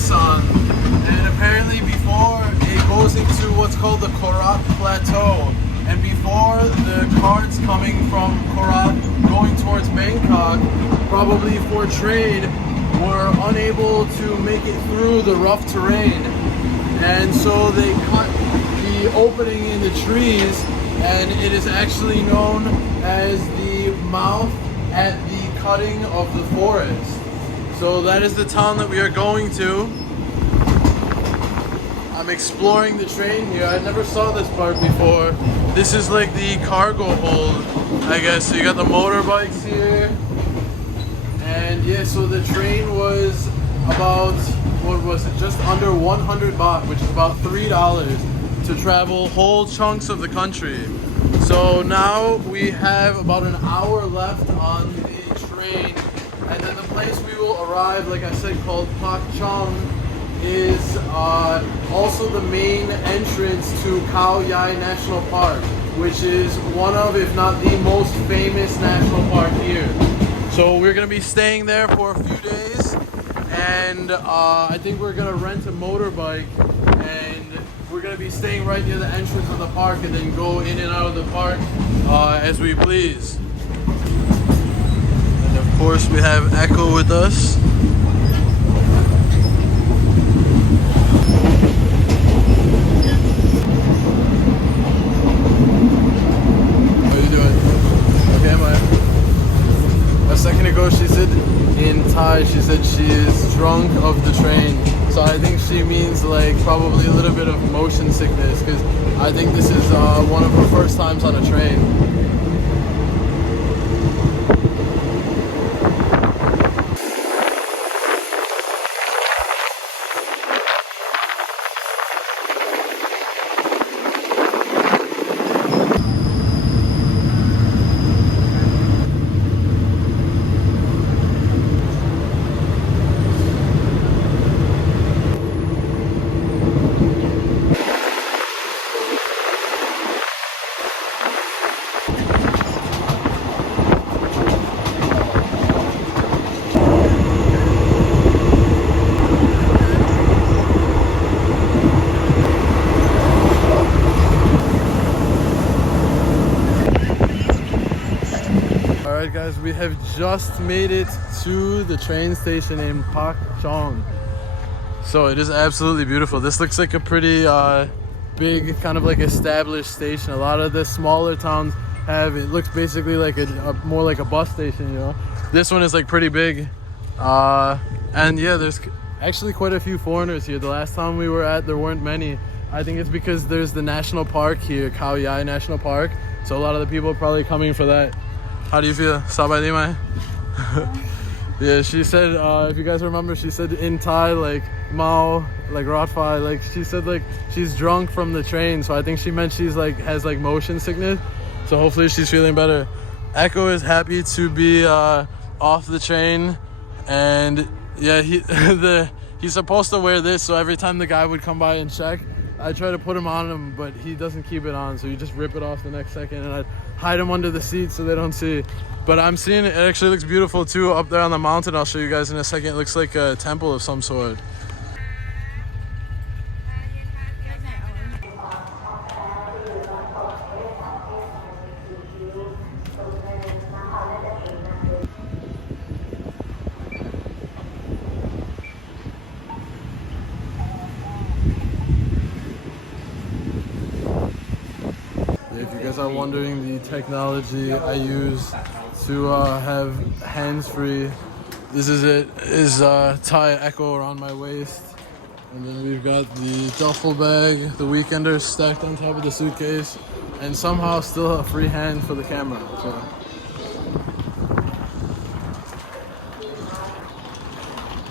Isan, and apparently before it goes into what's called the Korat Plateau, and before the carts coming from Korat going towards Bangkok, probably for trade, were unable to make it through the rough terrain, and so they cut the opening in the trees, and it is actually known as the mouth at the cutting of the forest. So that is the town that we are going to. I'm exploring the train here. I never saw this part before. This is like the cargo hold, I guess. So you got the motorbikes here. And yeah, so the train was about, what was it, just under 100 baht, which is about $3, to travel whole chunks of the country. So now we have about an hour left on the train, and then the place we will arrive, like I said, called Pak Chong, is also the main entrance to Khao Yai National Park, which is one of, if not the most famous national park here. So we're gonna be staying there for a few days, and I think we're gonna rent a motorbike, and we're gonna be staying right near the entrance of the park, and then go in and out of the park as we please. And of course we have Echo with us. How are you doing? Okay, Maya? A second ago she said in Thai, she said she is drunk of the train. So I think she means like probably a little bit of motion sickness, because I think this is one of her first times on a train. Alright guys, we have just made it to the train station in Pak Chong. So it is absolutely beautiful. This looks like a pretty big, kind of like established station. A lot of the smaller towns have, it looks basically like a more like a bus station, you know. This one is like pretty big. And yeah, there's actually quite a few foreigners here. The last time we were at, there weren't many. I think it's because there's the national park here, Khao Yai National Park. So a lot of the people are probably coming for that. How do you feel? Sabai di mai? Yeah, she said, if you guys remember, she said in Thai, like, Mao, like, Rotfai, like, she said, like, she's drunk from the train. So I think she meant she's, like, has, like, motion sickness. So hopefully she's feeling better. Echo is happy to be off the train. And, yeah, he's supposed to wear this. So every time the guy would come by and check, I try to put him on him, but he doesn't keep it on. So you just rip it off the next second. And I'd hide them under the seat so they don't see. But I'm seeing it actually looks beautiful too up there on the mountain. I'll show you guys in a second. It looks like a temple of some sort. If you guys are wondering the technology I use to have hands-free, this is it. Is Thai Echo around my waist, and then we've got the duffel bag, the weekender stacked on top of the suitcase, and somehow still a free hand for the camera. So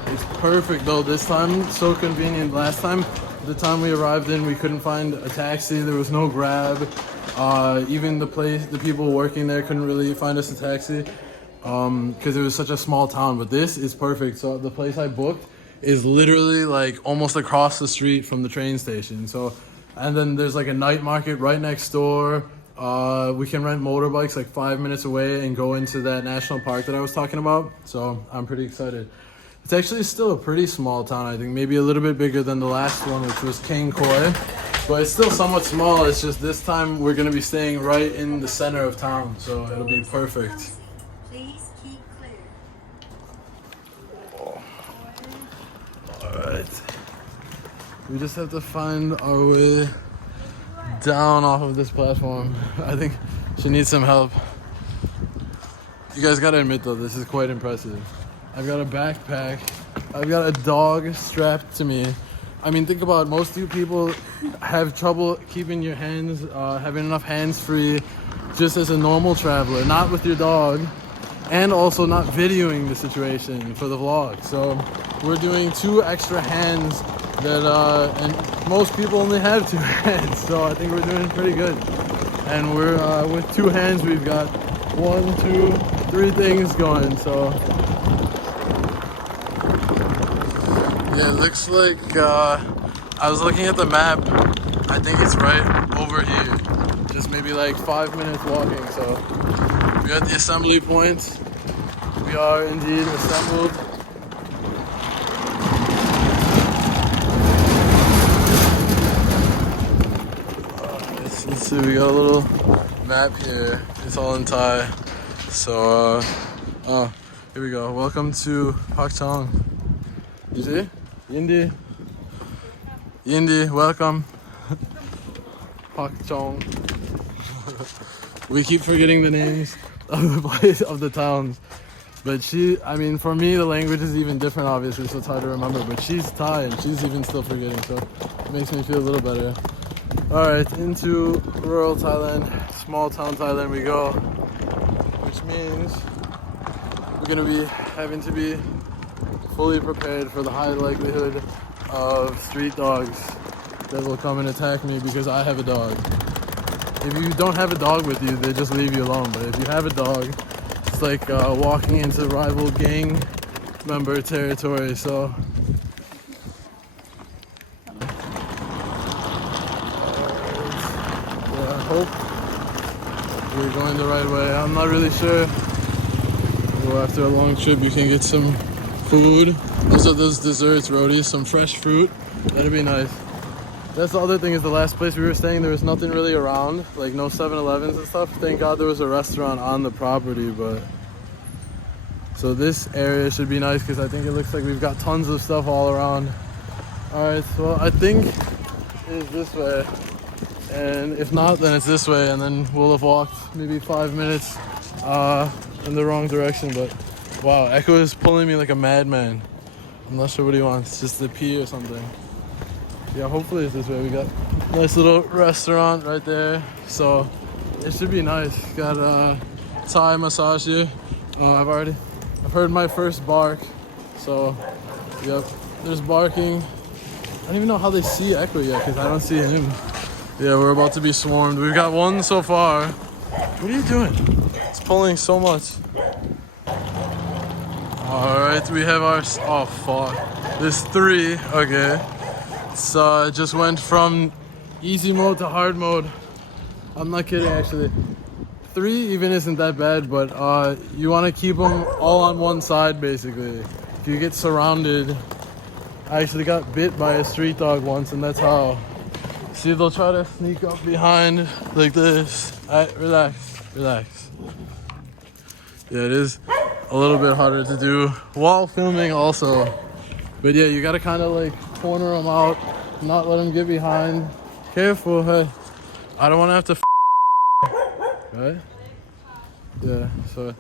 it's perfect though. This time, so convenient. Last time, the time we arrived in, we couldn't find a taxi. There was no Grab. Even the people working there couldn't really find us a taxi because it was such a small town. But this is perfect. So the place I booked is literally like almost across the street from the train station. So, and then there's like a night market right next door. We can rent motorbikes like 5 minutes away and go into that national park that I was talking about. So I'm pretty excited. It's actually still a pretty small town, I think. Maybe a little bit bigger than the last one, which was King Khoi. But it's still somewhat small. It's just this time we're going to be staying right in the center of town. So it'll be perfect. Please keep clear. Alright. We just have to find our way down off of this platform. I think she needs some help. You guys gotta admit though, this is quite impressive. I've got a backpack. I've got a dog strapped to me. I mean, think about it. Most of you people have trouble keeping your hands, having enough hands free just as a normal traveler, not with your dog, and also not videoing the situation for the vlog. So we're doing 2 extra hands that, and most people only have 2 hands. So I think we're doing pretty good. And we're, with 2 hands, we've got 1, 2, 3 things going, so. Yeah, it looks like, I was looking at the map, I think it's right over here. Just maybe like 5 minutes walking, so. We're at the assembly point. We are indeed assembled. Let's see, we got a little map here. It's all in Thai. So, oh, here we go. Welcome to Pak Chong. You see? Yindi. Yindi, welcome. Pak Chong. We keep forgetting the names of the place, of the towns. But I mean, for me, the language is even different, obviously, so it's hard to remember. But she's Thai, and she's even still forgetting, so it makes me feel a little better. Alright, into rural Thailand, small town Thailand we go. Which means we're gonna be having to be fully prepared for the high likelihood of street dogs that will come and attack me because I have a dog. If you don't have a dog with you, they just leave you alone. But if you have a dog, it's like walking into rival gang member territory. So yeah, I hope we're going the right way. I'm not really sure. Well, after a long trip, you can get some food. Also, those desserts, rotis, some fresh fruit. That'd be nice. That's the other thing, is the last place we were staying, there was nothing really around, like no 7-Elevens and stuff. Thank God there was a restaurant on the property, but so this area should be nice because I think it looks like we've got tons of stuff all around. Alright, so I think it's this way, and if not, then it's this way, and then we'll have walked maybe 5 minutes in the wrong direction. But wow, Echo is pulling me like a madman. I'm not sure what he wants, just to pee or something. Yeah, hopefully it's this way. We got a nice little restaurant right there, so it should be nice. Got a Thai massage here. I've heard my first bark, so yep, there's barking. I don't even know how they see Echo yet because I don't see him. Yeah, we're about to be swarmed. We've got 1 so far. What are you doing? It's pulling so much. Alright, we have our, oh fuck. There's 3, okay. So it just went from easy mode to hard mode. I'm not kidding, actually. 3 even isn't that bad, but you want to keep them all on one side, basically. If you get surrounded, I actually got bit by a street dog once, and that's how. See, they'll try to sneak up behind like this. Alright, relax, relax. Yeah, it is a little bit harder to do while filming also. But yeah, you gotta kind of like corner them out, not let them get behind. Careful, hey. I don't want to have to right? Yeah, so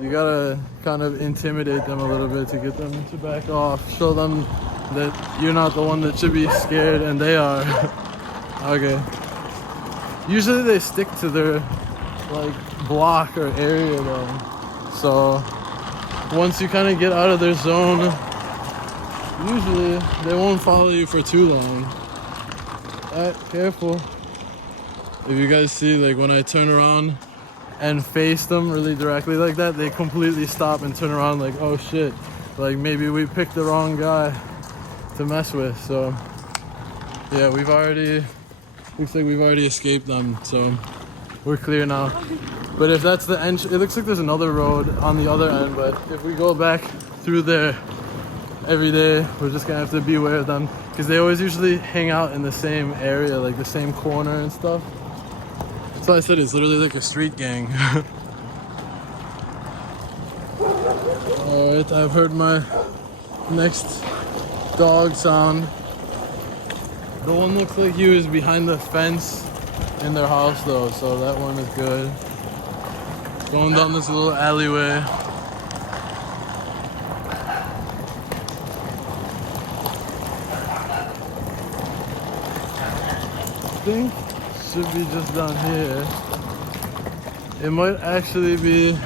you gotta kind of intimidate them a little bit to get them to back off. Show them that you're not the one that should be scared and they are. Okay. Usually they stick to their like block or area though. So once you kind of get out of their zone, usually they won't follow you for too long. Alright, careful. If you guys see, like when I turn around and face them really directly like that, they completely stop and turn around like, oh shit, like maybe we picked the wrong guy to mess with. So yeah, looks like we've already escaped them, so we're clear now. But if that's the end, it looks like there's another road on the other end, but if we go back through there, every day. We're just gonna have to be aware of them because they always usually hang out in the same area, like the same corner and stuff. That's why I said it's literally like a street gang. Alright, I've heard my next dog sound. The one looks like he was behind the fence in their house though, so that one is good. Going down this little alleyway. I think should be just down here. It might actually be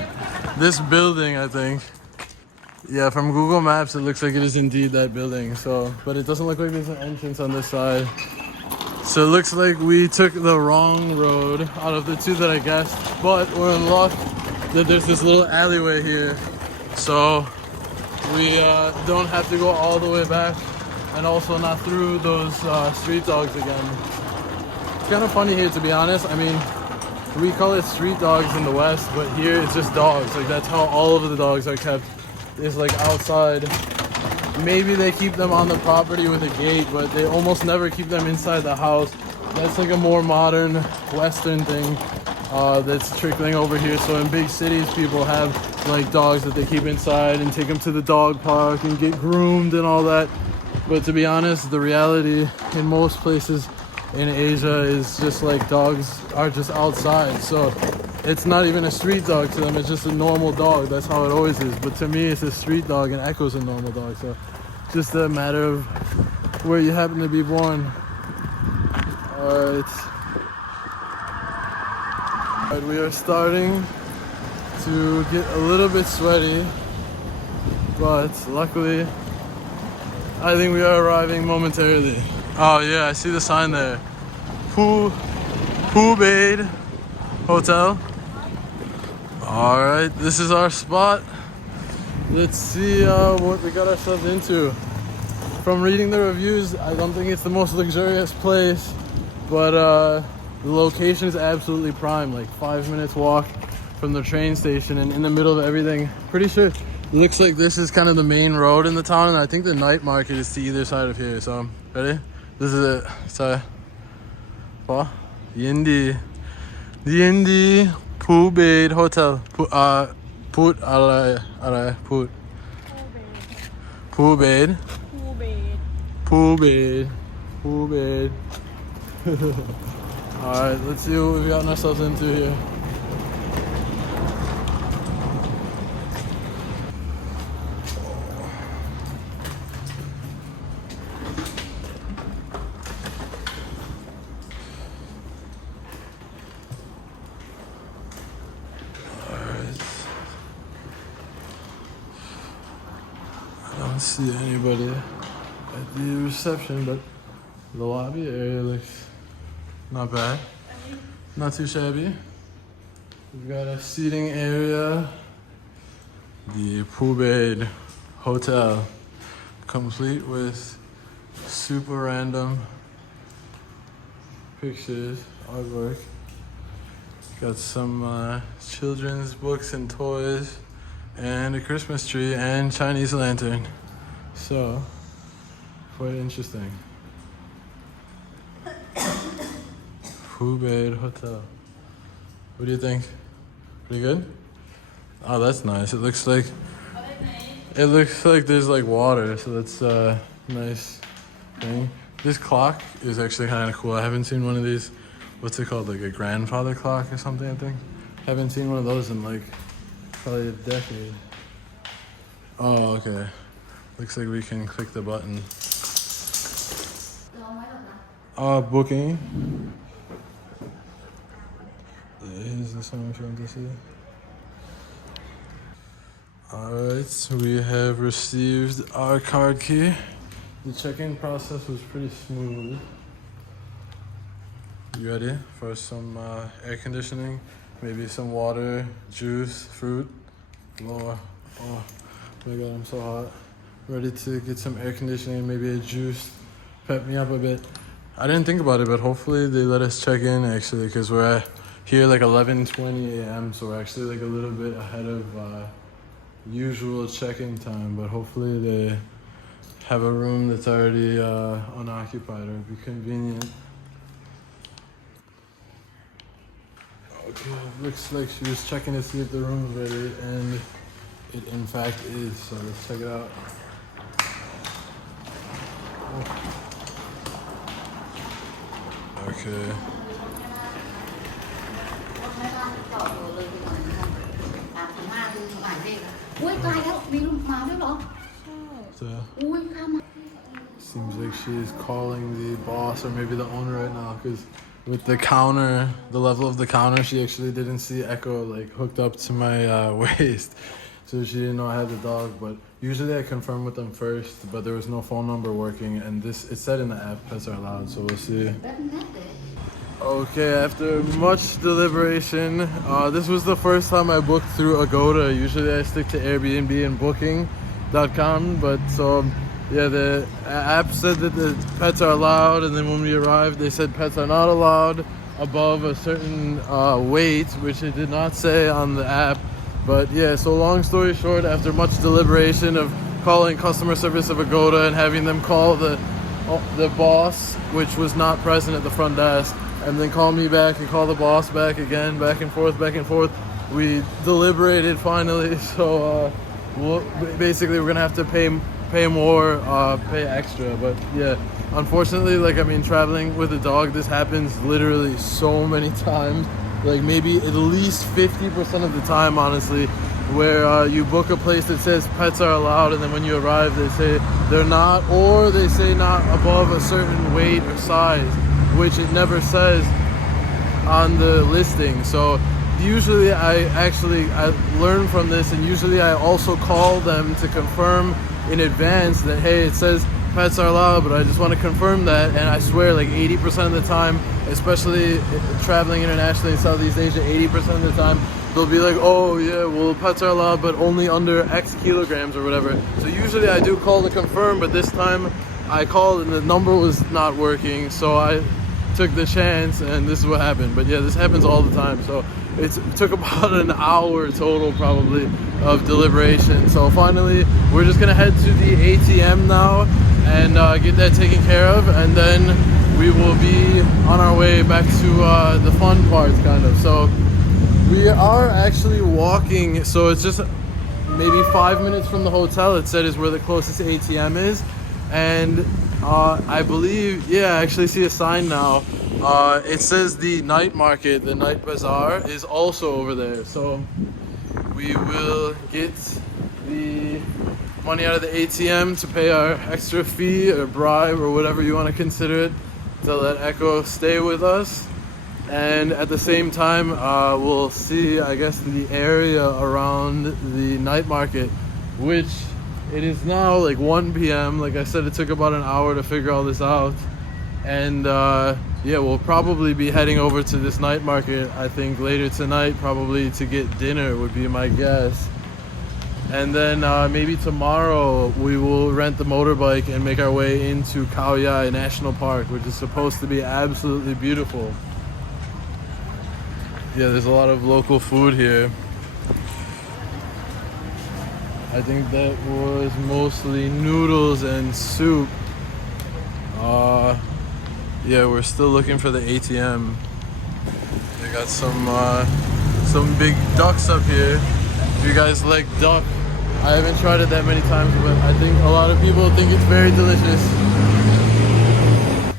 this building, I think. Yeah, from Google Maps, it looks like it is indeed that building. So, but it doesn't look like there's an entrance on this side. So it looks like we took the wrong road out of the two that I guessed. But we're in luck that there's this little alleyway here. So we don't have to go all the way back, and also not through those street dogs again. It's kind of funny here, to be honest. I mean, we call it street dogs in the West, but here it's just dogs. Like, that's how all of the dogs are kept. Is like outside. Maybe they keep them on the property with a gate, but they almost never keep them inside the house. That's like a more modern Western thing that's trickling over here. So in big cities, people have like dogs that they keep inside and take them to the dog park and get groomed and all that. But to be honest, the reality in most places in Asia is just like dogs are just outside. So it's not even a street dog to them, it's just a normal dog. That's how it always is. But to me, it's a street dog and Echo's a normal dog. So just a matter of where you happen to be born. Alright, we are starting to get a little bit sweaty, but luckily, I think we are arriving momentarily. Oh yeah, I see the sign there. Phu Bade Hotel. Alright, this is our spot. Let's see what we got ourselves into. From reading the reviews, I don't think it's the most luxurious place, but the location is absolutely prime. Like 5 minutes walk from the train station and in the middle of everything. Pretty sure it looks like this is kind of the main road in the town, and I think the night market is to either side of here. So, ready? This is it. So, Yindi Phu Bade Hotel. Put Phu Bade. Alright, let's see what we've gotten ourselves into here. See anybody at the reception, but the lobby area looks not bad, not too shabby. We've got a seating area, the Phu Bade Hotel, complete with super random pictures, artwork. Got some children's books and toys, and a Christmas tree and Chinese lantern. So, quite interesting. Phu Bade Hotel. What do you think? Pretty good? Oh, that's nice. It looks like there's like water, so that's a nice thing. This clock is actually kind of cool. I haven't seen one of these. What's it called? Like a grandfather clock or something, I think. Haven't seen one of those in like probably a decade. Oh, okay. Looks like we can click the button. Booking. Is this one if you want to see? Alright, so we have received our card key. The check-in process was pretty smooth. You ready for some air conditioning? Maybe some water, juice, fruit? More. Oh my god, I'm so hot. Ready to get some air conditioning, maybe a juice, pep me up a bit. I didn't think about it, but hopefully they let us check in actually, because we're here like 11:20 a.m. So we're actually like a little bit ahead of usual check-in time, but hopefully they have a room that's already unoccupied, or be convenient. Okay, looks like she was checking to see if the room's ready, and it in fact is, so let's check it out. Okay. So, seems like she is calling the boss or maybe the owner right now, because with the counter, the level of the counter, she actually didn't see Echo like hooked up to my waist. So she didn't know I had the dog, but usually I confirm with them first, but there was no phone number working, and it said in the app pets are allowed, so we'll see. Okay, after much deliberation, this was the first time I booked through Agoda. Usually I stick to Airbnb and booking.com, but so yeah, the app said that the pets are allowed, and then when we arrived they said pets are not allowed above a certain weight, which it did not say on the app. But yeah, so long story short, after much deliberation of calling customer service of Agoda and having them call the boss, which was not present at the front desk, and then call me back and call the boss back again, back and forth, we deliberated finally. So basically we're gonna have to pay more, pay extra. But yeah, unfortunately, like, I mean, traveling with a dog, this happens literally so many times, like maybe at least 50% of the time, honestly, where you book a place that says pets are allowed, and then when you arrive they say they're not, or they say not above a certain weight or size, which it never says on the listing. So usually I learn from this, and usually I also call them to confirm in advance that, hey, it says pets are allowed, but I just want to confirm that. And I swear, like 80% of the time, especially traveling internationally in Southeast Asia, 80% of the time they'll be like, oh yeah, well, pets are allowed, but only under X kilograms or whatever. So usually I do call to confirm, but this time I called and the number was not working, so I took the chance, and this is what happened. But yeah, this happens all the time. So it took about an hour total probably of deliberation. So finally we're just gonna head to the ATM now and get that taken care of, and then we will be on our way back to the fun parts, kind of. So we are actually walking, so it's just maybe 5 minutes from the hotel, it said, is where the closest ATM is. And I believe, yeah, I actually see a sign now. It says the night market, the night bazaar, is also over there. So we will get the money out of the ATM to pay our extra fee or bribe or whatever you want to consider it, to let Echo stay with us. And at the same time, we'll see, I guess, the area around the night market, which it is now like 1 p.m. Like I said, it took about an hour to figure all this out. And yeah, we'll probably be heading over to this night market, I think, later tonight, probably to get dinner would be my guess. And then maybe tomorrow we will rent the motorbike and make our way into Khao Yai National Park, which is supposed to be absolutely beautiful. Yeah, there's a lot of local food here. I think that was mostly noodles and soup. Yeah, we're still looking for the ATM. They got some big ducks up here. If you guys like duck, I haven't tried it that many times, but I think a lot of people think it's very delicious.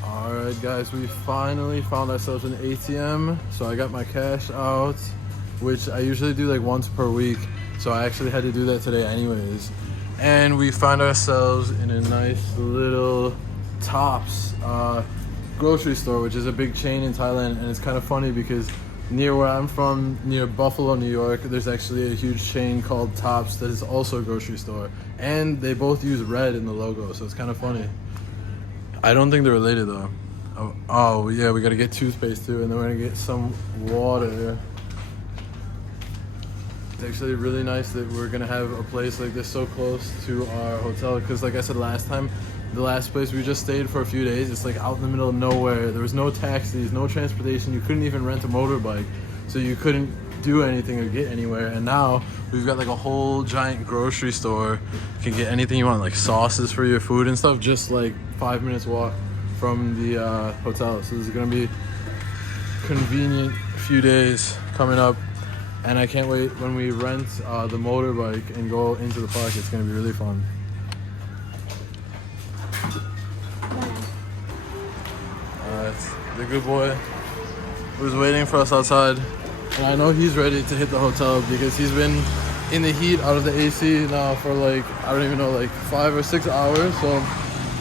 Alright guys, we finally found ourselves an ATM. So I got my cash out, which I usually do like once per week. So I actually had to do that today anyways. And we found ourselves in a nice little Tops grocery store, which is a big chain in Thailand. And it's kind of funny because near where I'm from, near Buffalo, New York, there's actually a huge chain called Tops that is also a grocery store. And they both use red in the logo, so it's kind of funny. I don't think they're related though. Oh yeah, we gotta get toothpaste too, and then we're gonna get some water. It's actually really nice that we're gonna have a place like this so close to our hotel, because like I said last time, the last place we just stayed for a few days, it's like out in the middle of nowhere. There was no taxis, no transportation. You couldn't even rent a motorbike, so you couldn't do anything or get anywhere. And now we've got like a whole giant grocery store. You can get anything you want, like sauces for your food and stuff, just like 5 minutes walk from the hotel. So this is gonna be convenient few days coming up, and I can't wait when we rent the motorbike and go into the park. It's gonna be really fun. The good boy who's waiting for us outside, and I know he's ready to hit the hotel because he's been in the heat out of the AC now for like, I don't even know, like 5 or 6 hours. So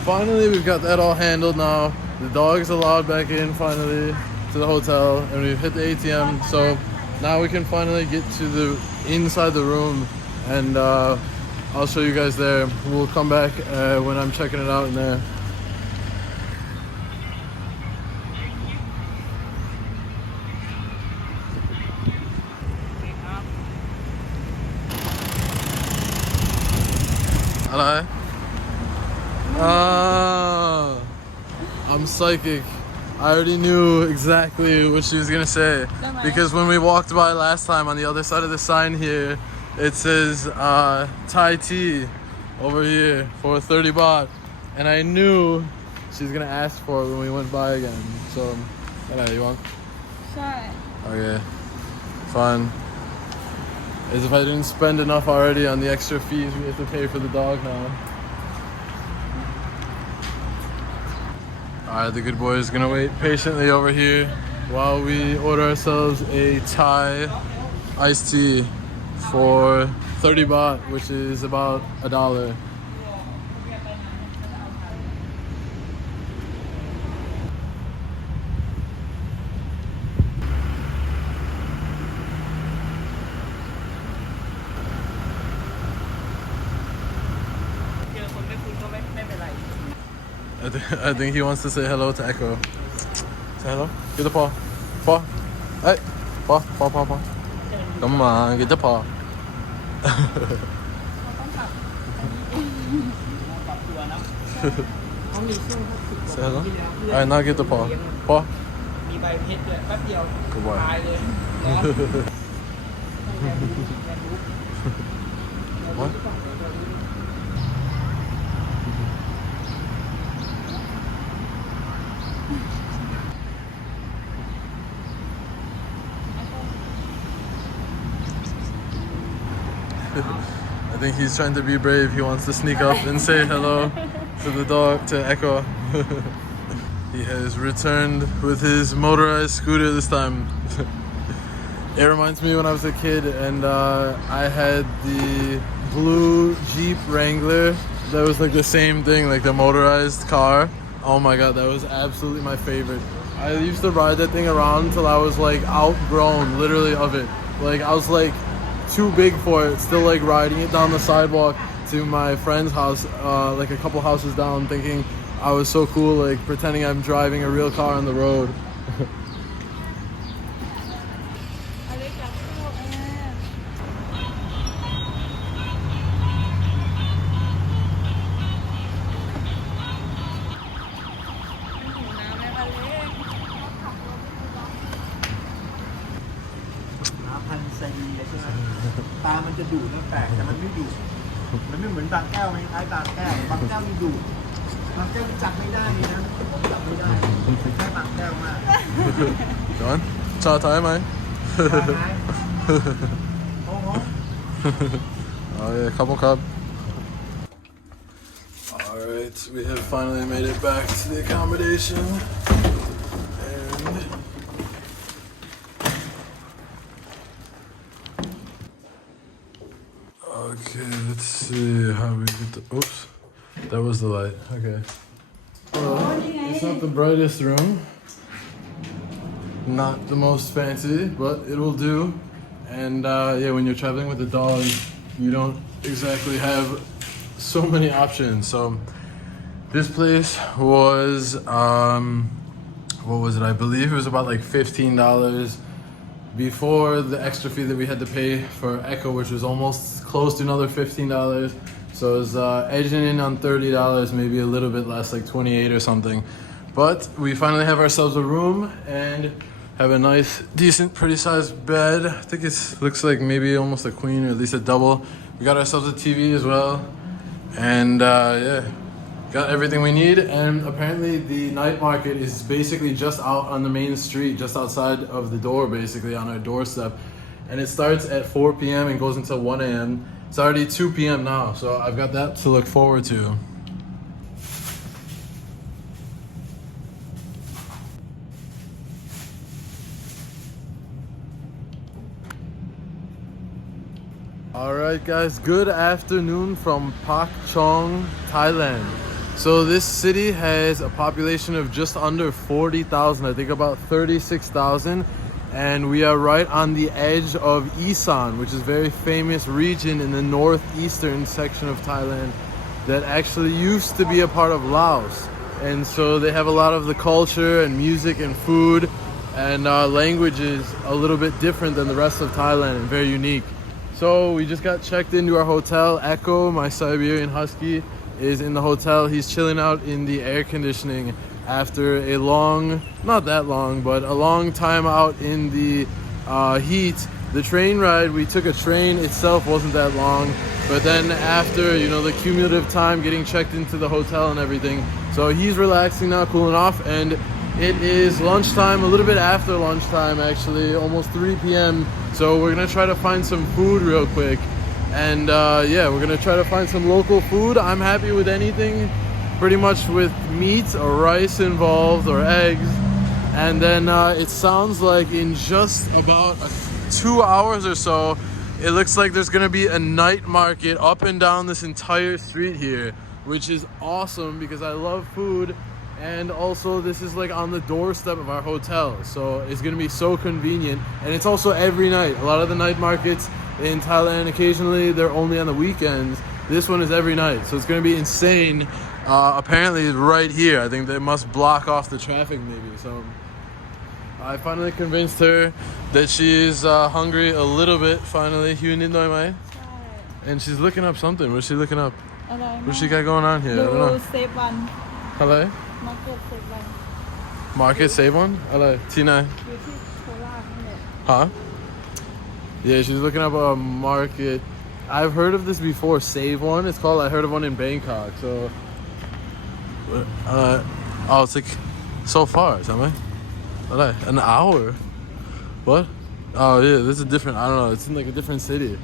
finally we've got that all handled now. The dog's allowed back in finally to the hotel, and we've hit the ATM. So now we can finally get to the inside the room, and I'll show you guys there. We'll come back when I'm checking it out in there. Hello. I'm psychic. I already knew exactly what she was gonna say, because when we walked by last time, on the other side of the sign here, it says Thai tea over here for 30 baht, and I knew she's gonna ask for it when we went by again. So, hello, you want? Sure. Okay, fine. As if I didn't spend enough already on the extra fees we have to pay for the dog now. Alright, the good boy is gonna wait patiently over here while we order ourselves a Thai iced tea for 30 baht, which is about $1. I think he wants to say hello to Echo. Say hello. Get the paw. Paw. Hey. Paw. Paw. Paw. Paw. Come on. Get the paw. Say hello. Alright, now get the paw. Paw. Good boy. What? I think he's trying to be brave. He wants to sneak up and say hello to the dog, to Echo. He has returned with his motorized scooter this time. It reminds me when I was a kid, and I had the blue Jeep Wrangler that was like the same thing, like the motorized car. Oh my god, that was absolutely my favorite. I used to ride that thing around until I was like outgrown, literally, of it. Like I was like too big for it, still like riding it down the sidewalk to my friend's house, like a couple houses down, thinking I was so cool, like pretending I'm driving a real car on the road. John, cha Thai mai? Oh yeah, couple cup. Alright, we have finally made it back to the accommodation. And okay, let's see how we get the, oops, that was the light, okay. Well, it's not the brightest room, not the most fancy, but it will do. And yeah, when you're traveling with a dog, you don't exactly have so many options. So this place was, what was it? I believe it was about like $15 before the extra fee that we had to pay for Echo, which was almost close to another $15. So it was edging in on $30, maybe a little bit less, like 28 or something. But we finally have ourselves a room, and Have a nice, decent, pretty sized bed. I think it looks like maybe almost a queen or at least a double. We got ourselves a TV as well. And yeah, got everything we need. And apparently the night market is basically just out on the main street, just outside of the door, basically on our doorstep. And it starts at 4 p.m. and goes until 1 a.m. It's already 2 p.m. now, so I've got that to look forward to. Alright guys, good afternoon from Pak Chong, Thailand. So this city has a population of just under 40,000, I think about 36,000. And we are right on the edge of Isan, which is a very famous region in the northeastern section of Thailand that actually used to be a part of Laos. And so they have a lot of the culture and music and food and languages a little bit different than the rest of Thailand and very unique. So we just got checked into our hotel. Echo, my Siberian Husky, is in the hotel. He's chilling out in the air conditioning after a long, not that long, but a long time out in the heat. The train ride, we took a train itself, wasn't that long. But then after, you know, the cumulative time getting checked into the hotel and everything. So he's relaxing now, cooling off, and it is lunchtime, a little bit after lunchtime actually, almost 3 p.m. So we're gonna try to find some food real quick. And yeah, we're gonna try to find some local food. I'm happy with anything, pretty much with meat or rice involved or eggs. And then it sounds like in just about 2 hours or so, it looks like there's gonna be a night market up and down this entire street here, which is awesome because I love food. And also this is like on the doorstep of our hotel, so it's gonna be so convenient. And it's also every night. A lot of the night markets in Thailand, occasionally they're only on the weekends. This one is every night, so it's gonna be insane. Apparently right here, I think they must block off the traffic maybe. So I finally convinced her that she's hungry a little bit finally. And she's looking up something. What's she looking up? What's she got going on here? I don't know. Hello? Market Save One? Hello, Tina. Huh? Yeah, she's looking up a market. I've heard of this before, Save One. It's called. I heard of one in Bangkok. So, oh, it's like so far, something. An hour. What? Oh yeah, this is different. I don't know. It's in like a different city.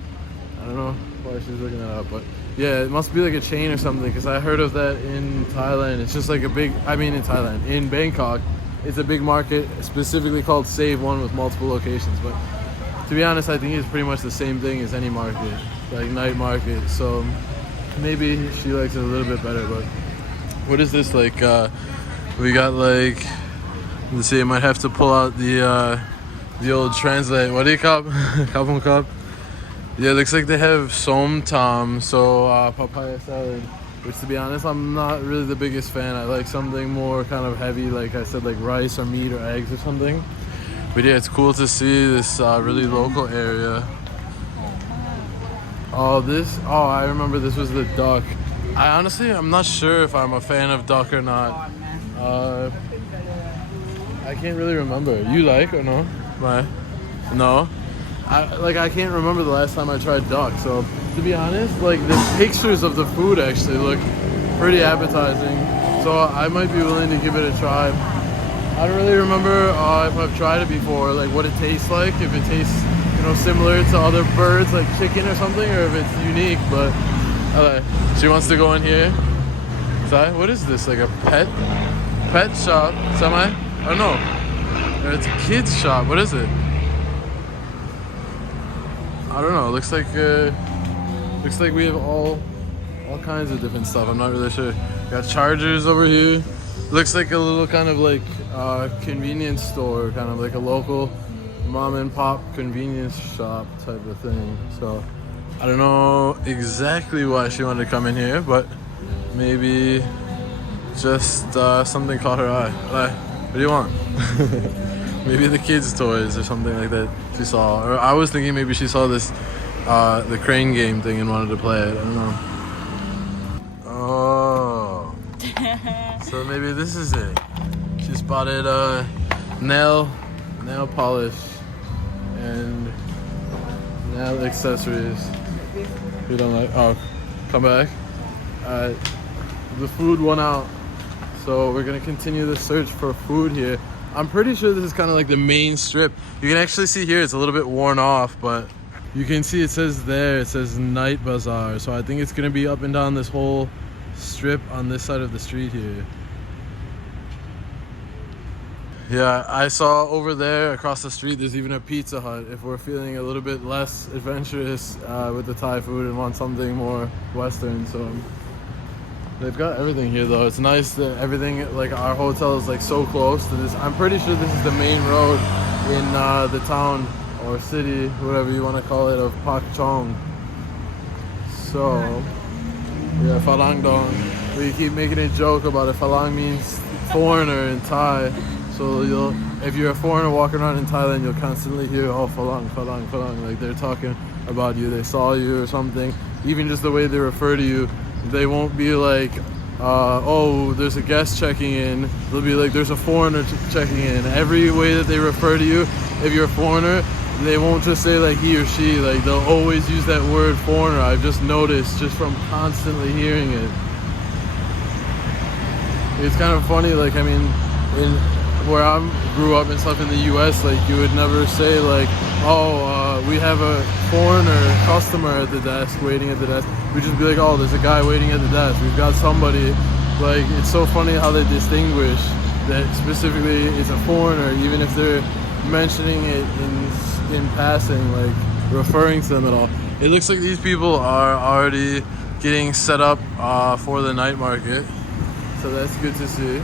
I don't know why she's looking that up, but yeah, it must be like a chain or something, because I heard of that in Thailand. It's just like a big, in Bangkok, it's a big market specifically called Save One with multiple locations. But to be honest, I think it's pretty much the same thing as any market, like night market. So maybe she likes it a little bit better. But what is this like? We got like, let's see, I might have to pull out the old translate. What do you call it? Cup? Yeah, it looks like they have som tam, so papaya salad, which to be honest, I'm not really the biggest fan. I like something more kind of heavy, like I said, like rice or meat or eggs or something. But yeah, it's cool to see this really local area. Oh, I remember this was the duck. I'm not sure if I'm a fan of duck or not. I can't really remember. You like or no? Why? No? I can't remember the last time I tried duck. So to be honest, like the pictures of the food actually look pretty appetizing. So I might be willing to give it a try. I don't really remember if I've tried it before, like what it tastes like, if it tastes, you know, similar to other birds like chicken or something, or if it's unique. But she wants to go in here. What is this? Like a pet shop? Oh no, it's a kids shop. What is it? I don't know. Looks like we have all kinds of different stuff. I'm not really sure. Got chargers over here. Looks like a little kind of like convenience store, kind of like a local mom and pop convenience shop type of thing. So I don't know exactly why she wanted to come in here, but maybe just something caught her eye. What do you want? Maybe the kids' toys or something like that she saw. Or I was thinking maybe she saw this, the crane game thing and wanted to play it. I don't know. Oh. So maybe this is it. She spotted nail nail polish, and nail accessories. We don't like. Oh, come back. The food won out, so we're gonna continue the search for food here. I'm pretty sure this is kind of like the main strip. You can actually see here it's a little bit worn off, but you can see it says there, it says Night Bazaar. So I think it's gonna be up and down this whole strip on this side of the street here. Yeah, I saw over there across the street there's even a Pizza Hut if we're feeling a little bit less adventurous with the Thai food and want something more Western. So they've got everything here though. It's nice that everything, like our hotel is like so close to this. I'm pretty sure this is the main road in the town or city, whatever you want to call it, of Pak Chong. So yeah, Phalang Dong. We keep making a joke about it. Phalang means foreigner in Thai. So if you're a foreigner walking around in Thailand, you'll constantly hear, oh, Phalang, Phalang, Phalang. Like they're talking about you, they saw you or something. Even just the way they refer to you, they won't be like, oh, there's a guest checking in. They'll be like, there's a foreigner checking in. Every way that they refer to you, if you're a foreigner, they won't just say like he or she. Like they'll always use that word foreigner. I've just noticed just from constantly hearing it. It's kind of funny, like, I mean, where I grew up and stuff in the US, like you would never say like, oh, we have a foreigner customer at the desk, waiting at the desk. We'd just be like, oh, there's a guy waiting at the desk. We've got somebody. Like, it's so funny how they distinguish that specifically it's a foreigner, even if they're mentioning it in passing, like referring to them at all. It looks like these people are already getting set up for the night market. So that's good to see.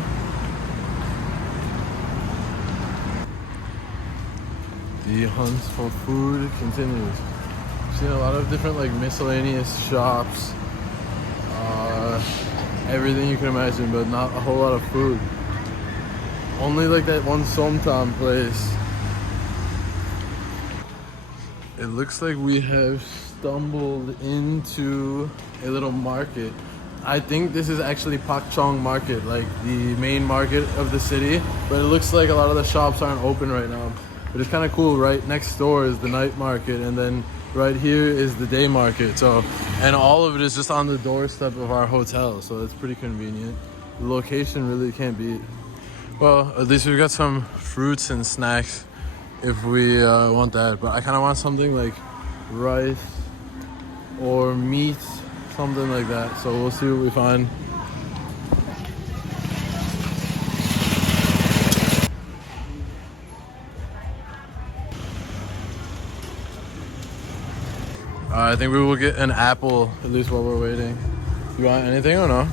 The hunt for food continues. I've seen a lot of different like miscellaneous shops, everything you can imagine, but not a whole lot of food. Only like that one somtam place. It looks like we have stumbled into a little market. I think this is actually Pak Chong market, like the main market of the city, but it looks like a lot of the shops aren't open right now. But it's kind of cool. Right next door is the night market, and then right here is the day market. So, and all of it is just on the doorstep of our hotel, so it's pretty convenient. The location really can't beat. Well, at least we've got some fruits and snacks if we want that. But I kind of want something like rice or meat, something like that. So we'll see what we find. I think we will get an apple, at least while we're waiting. You want anything or no?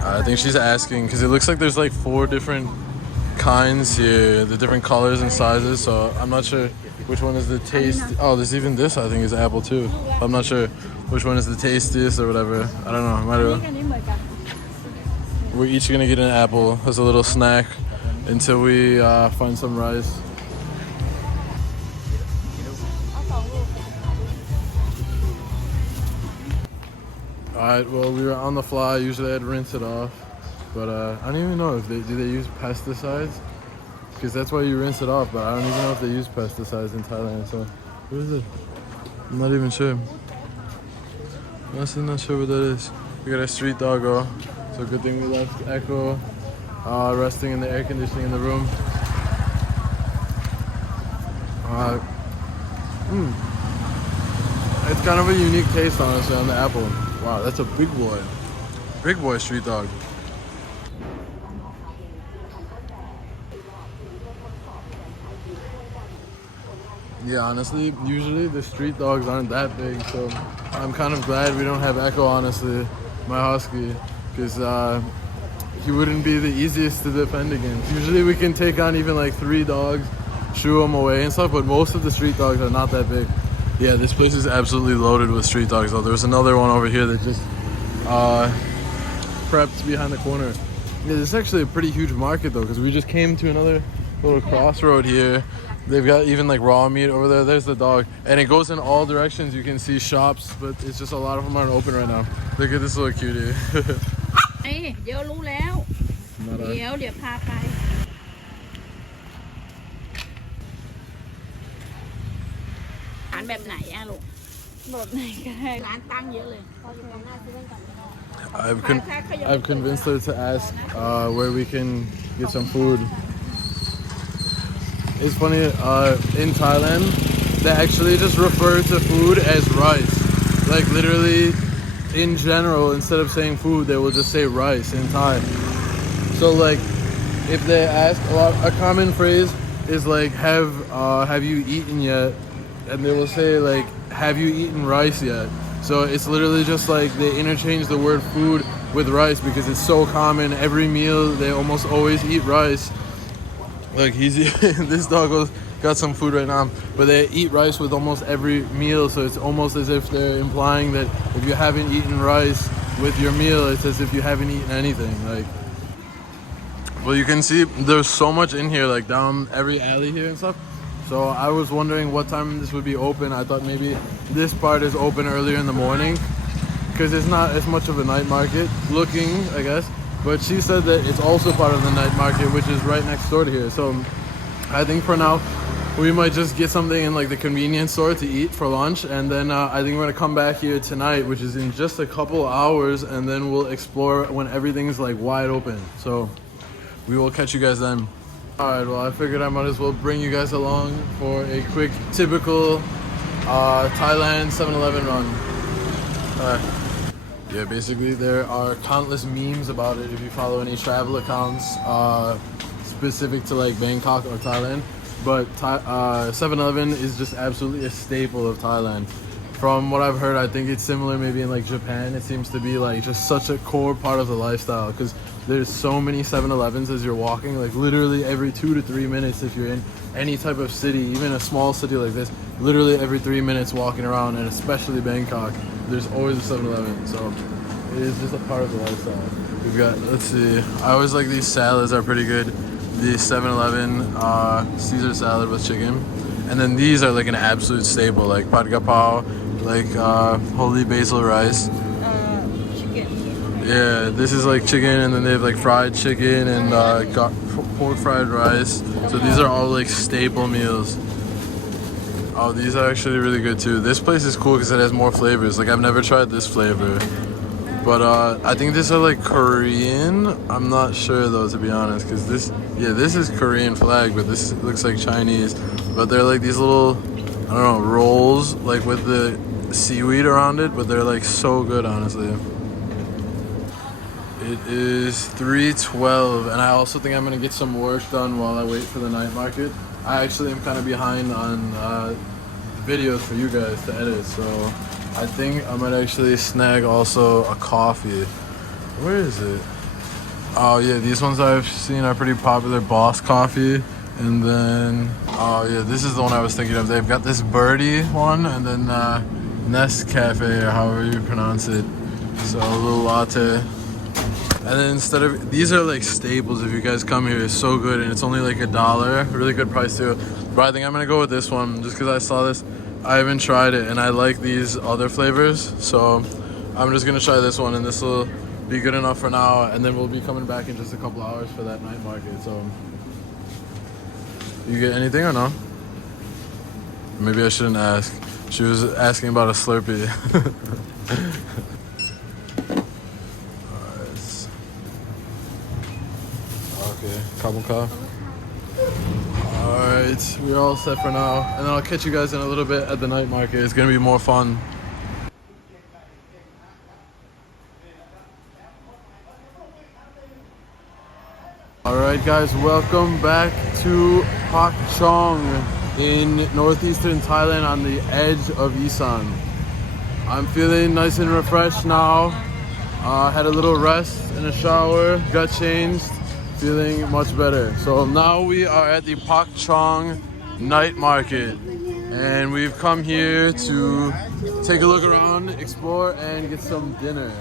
I think she's asking, because it looks like there's like 4 different kinds here, the different colors and sizes, so I'm not sure which one is the taste. Oh, there's even this, I think, is apple too. I'm not sure which one is the tastiest or whatever. I don't know. Might as well. We're each gonna get an apple as a little snack until we find some rice. Alright, well, we were on the fly. Usually I'd rinse it off, but I don't even know if do they use pesticides, because that's why you rinse it off, but I don't even know if they use pesticides in Thailand. So what is it? I'm not even sure. I'm honestly not sure what that is. We got a street doggo, so good thing we left Echo resting in the air conditioning in the room. It's kind of a unique taste, honestly, on the apple. Wow, that's a big boy. Big boy street dog. Yeah, honestly, usually the street dogs aren't that big, so I'm kind of glad we don't have Echo, honestly, my husky, because he wouldn't be the easiest to defend against. Usually we can take on even like 3 dogs, shoo them away and stuff, but most of the street dogs are not that big. Yeah, this place is absolutely loaded with street dogs though. There was another one over here that just prepped behind the corner. Yeah, this is actually a pretty huge market though, because we just came to another little crossroad here. They've got even like raw meat over there. There's the dog. And it goes in all directions. You can see shops, but it's just a lot of them aren't open right now. Look at this little cutie. Not a- เดี๋ยวพาไปร้านแบบไหนอะลูกแบบไหนก็ได้ร้านตั้งเยอะเลย I've convinced her to ask where we can get some food. It's funny, in Thailand, they actually just refer to food as rice. Like literally, in general, instead of saying food, they will just say rice in Thai. So like, if they ask a common phrase is like, have you eaten yet? And they will say like, have you eaten rice yet? So it's literally just like they interchange the word food with rice because it's so common. Every meal, they almost always eat rice. Like this dog got some food right now, but they eat rice with almost every meal. So it's almost as if they're implying that if you haven't eaten rice with your meal, it's as if you haven't eaten anything. Like, well, you can see there's so much in here, like down every alley here and stuff. So I was wondering what time this would be open. I thought maybe this part is open earlier in the morning because it's not as much of a night market looking, I guess. But she said that it's also part of the night market, which is right next door to here. So I think for now, we might just get something in like the convenience store to eat for lunch. And then I think we're gonna come back here tonight, which is in just a couple hours. And then we'll explore when everything's like wide open. So we will catch you guys then. Alright, well I figured I might as well bring you guys along for a quick typical Thailand 7-Eleven run. Yeah, basically there are countless memes about it if you follow any travel accounts specific to like Bangkok or Thailand. But 7-Eleven is just absolutely a staple of Thailand. From what I've heard, I think it's similar maybe in like Japan. It seems to be like just such a core part of the lifestyle because there's so many 7-Elevens as you're walking, like literally every 2 to 3 minutes if you're in any type of city, even a small city like this, literally every 3 minutes walking around, and especially Bangkok, there's always a 7-Eleven. So it is just a part of the lifestyle. We've got, let's see, I always like these salads are pretty good. The 7-Eleven Caesar salad with chicken. And then these are like an absolute staple, like pad kapao, like holy basil rice. chicken Yeah, this is like chicken, and then they have like fried chicken and pork fried rice. So these are all like staple meals. Oh, these are actually really good too. This place is cool because it has more flavors. Like I've never tried this flavor. But I think these are like Korean. I'm not sure though, to be honest, because this is Korean flag, but this looks like Chinese. But they're like these little, I don't know, rolls like with the seaweed around it, but they're like so good, honestly. It is 3:12, and I also think I'm gonna get some work done while I wait for the night market. I actually am kind of behind on videos for you guys to edit, so I think I might actually snag also a coffee. Where is it? Oh yeah, these ones I've seen are pretty popular. Boss Coffee, and then oh yeah, this is the one I was thinking of. They've got this birdie one, and then Nest Cafe, or however you pronounce it. So a little latte. And then instead of, these are like staples if you guys come here. It's so good, and it's only like $1. Really good price too. But I think I'm gonna go with this one just because I saw this. I haven't tried it, and I like these other flavors, so I'm just gonna try this one, and this will be good enough for now. And then we'll be coming back in just a couple hours for that night market. So, you get anything or no? Maybe I shouldn't ask. She was asking about a Slurpee. Okay, Kabulka. Alright, we're all set for now. And then I'll catch you guys in a little bit at the night market. It's gonna be more fun. Alright guys, welcome back to Pak Chong in Northeastern Thailand on the edge of Isan. I'm feeling nice and refreshed now. Had a little rest and a shower, got changed. Feeling much better. So now we are at the Pak Chong night market, and we've come here to take a look around, explore, and get some dinner.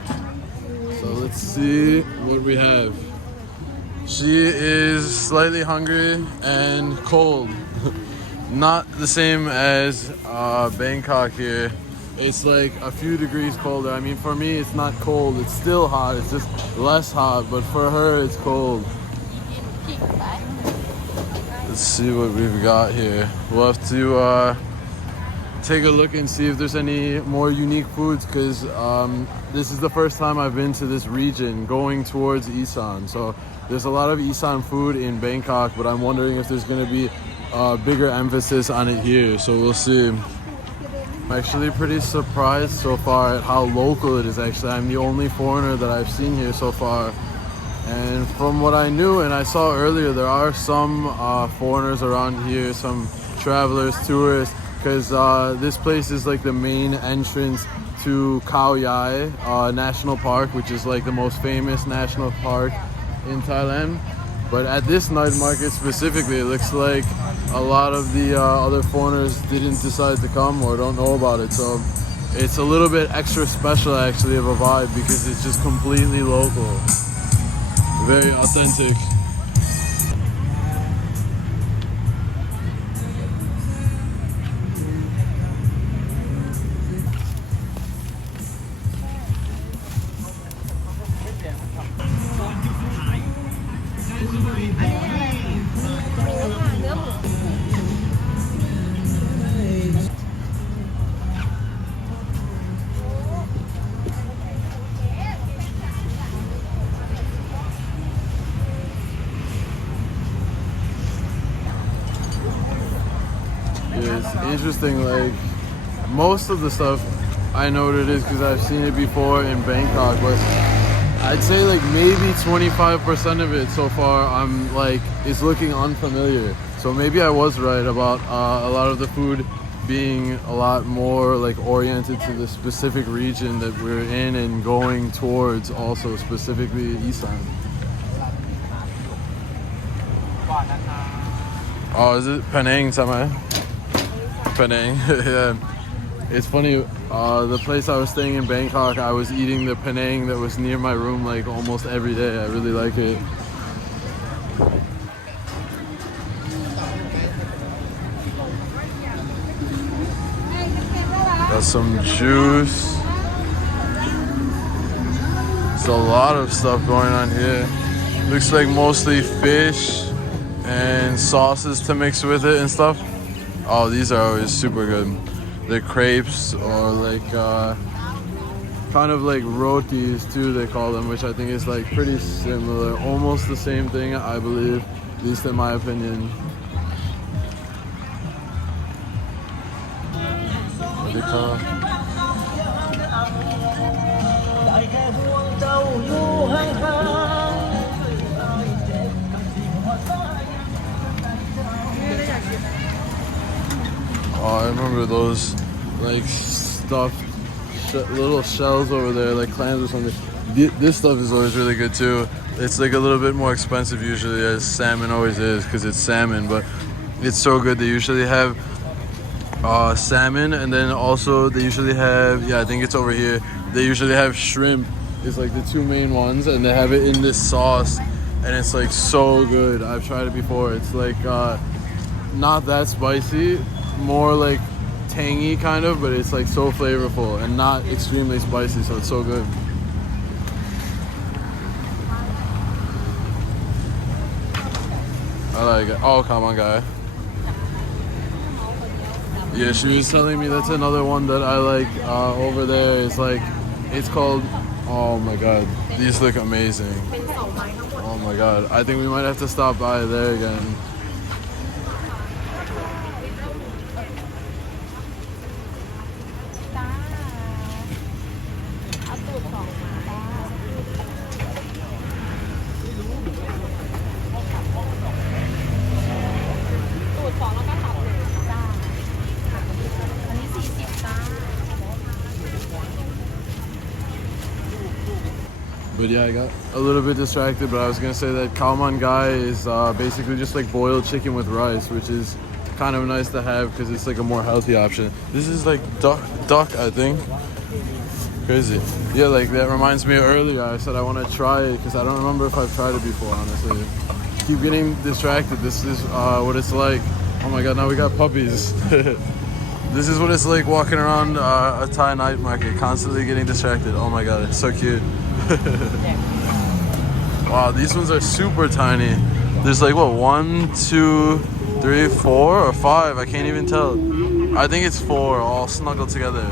So let's see what we have. She is slightly hungry and cold. Not the same as Bangkok here. it's like a few degrees colder. I mean, for me, it's not cold. It's still hot. It's just less hot. But for her, it's cold. Let's see what we've got here. We'll have to take a look and see if there's any more unique foods, because this is the first time I've been to this region going towards Isan. So there's a lot of Isan food in Bangkok, but I'm wondering if there's going to be a bigger emphasis on it here. So we'll see. I'm actually pretty surprised so far at how local it is. Actually, I'm the only foreigner that I've seen here so far. And from what I knew and I saw earlier, there are some foreigners around here, some travelers, tourists, because this place is like the main entrance to Khao Yai National Park, which is like the most famous national park in Thailand. But at this night market specifically, it looks like a lot of the other foreigners didn't decide to come or don't know about it. So it's a little bit extra special actually of a vibe, because it's just completely local. Very authentic. It's interesting, like most of the stuff I know what it is because I've seen it before in Bangkok, but I'd say like maybe 25% of it so far I'm like is looking unfamiliar. So maybe I was right about a lot of the food being a lot more like oriented to the specific region that we're in and going towards, also specifically Isan. Oh, is it Penang, Samai? Penang, yeah. It's funny, the place I was staying in Bangkok, I was eating the Penang that was near my room like almost every day. I really like it. Got some juice. There's a lot of stuff going on here. Looks like mostly fish and sauces to mix with it and stuff. Oh, these are always super good. They're crepes or like kind of like rotis too, they call them, which I think is like pretty similar, almost the same thing, I believe, at least in my opinion. Oh, I remember those like stuffed little shells over there, like clams or something. This stuff is always really good too. It's like a little bit more expensive usually, as salmon always is, because it's salmon, but it's so good. They usually have salmon, and then also they usually have, yeah, I think it's over here, they usually have shrimp is like the two main ones, and they have it in this sauce, and it's like so good. I've tried it before. It's like not that spicy, more like tangy kind of, but it's like so flavorful and not extremely spicy, so it's so good. I like it. Oh, come on, guy. Yeah, she was telling me that's another one that I like over there. It's like, it's called, oh my god, these look amazing. Oh my god, I think we might have to stop by there again. But yeah, I got a little bit distracted, but I was gonna say that khao man gai is basically just like boiled chicken with rice, which is kind of nice to have because it's like a more healthy option. This is like duck, I think. Crazy. Yeah, like that reminds me of earlier. I said I want to try it because I don't remember if I've tried it before, honestly. Keep getting distracted. This is what it's like. Oh my god, now we got puppies. This is what it's like walking around a Thai night market, constantly getting distracted. Oh my god, it's so cute. Wow, these ones are super tiny. There's like what, 1, 2, 3, 4, or 5? I can't even tell. I think it's 4, all snuggled together.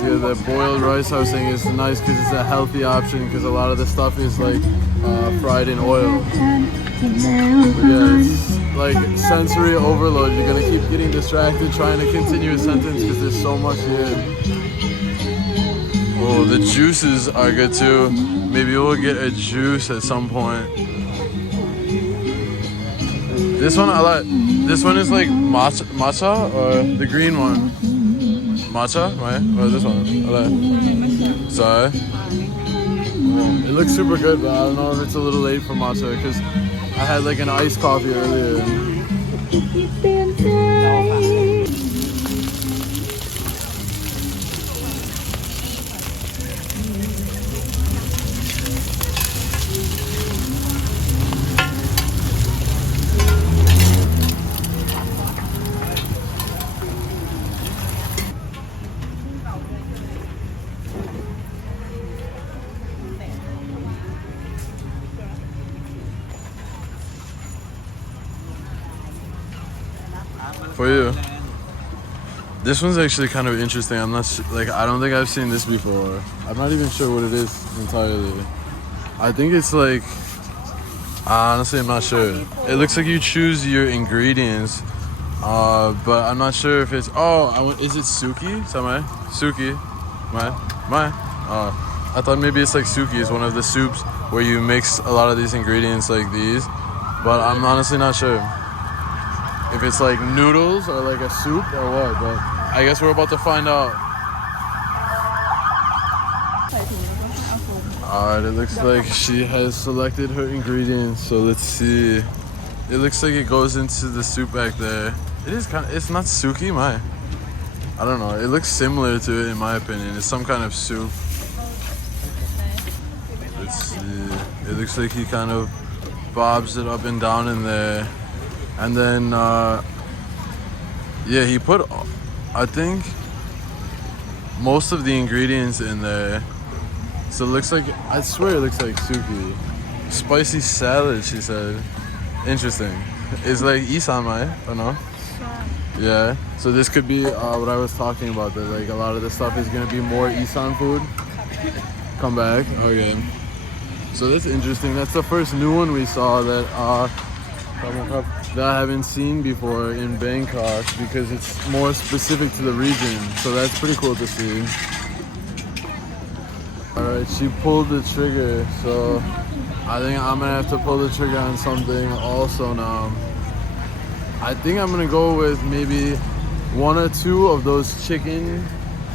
Yeah, the boiled rice I was saying is nice because it's a healthy option because a lot of the stuff is like fried in oil. But yeah, it's like sensory overload. You're gonna keep getting distracted trying to continue a sentence because there's so much here. Oh, the juices are good too. Maybe we'll get a juice at some point. This one I like. This one is like matcha or the green one. Matcha, right? Or this one? Sorry. It looks super good, but I don't know if it's a little late for matcha because I had like an iced coffee earlier. For you. This one's actually kind of interesting. I'm not like, I don't think I've seen this before. I'm not even sure what it is entirely. I think it's like, honestly, I'm not sure. It looks like you choose your ingredients, but I'm not sure if it's, is it suki? Samai? Suki? My? I thought maybe it's like suki is one of the soups where you mix a lot of these ingredients like these, but I'm honestly not sure if it's like noodles or like a soup or what, but I guess we're about to find out. Alright, it looks like she has selected her ingredients, so let's see. It looks like it goes into the soup back there. It is kind of, it's not suki, I don't know, it looks similar to it in my opinion. It's some kind of soup. Let's see. It looks like he kind of bobs it up and down in there. And then, yeah, he put, I think, most of the ingredients in there. So it looks like, I swear it looks like suki. Spicy salad, she said. Interesting. It's like Isan, right? Or no? Yeah. So this could be what I was talking about. That like a lot of the stuff is gonna be more Isan food. Come back. Okay. So that's interesting. That's the first new one we saw that I haven't seen before in Bangkok because it's more specific to the region. So that's pretty cool to see. Alright, she pulled the trigger, so I think I'm gonna have to pull the trigger on something also now. I think I'm gonna go with maybe 1 or 2 of those chicken,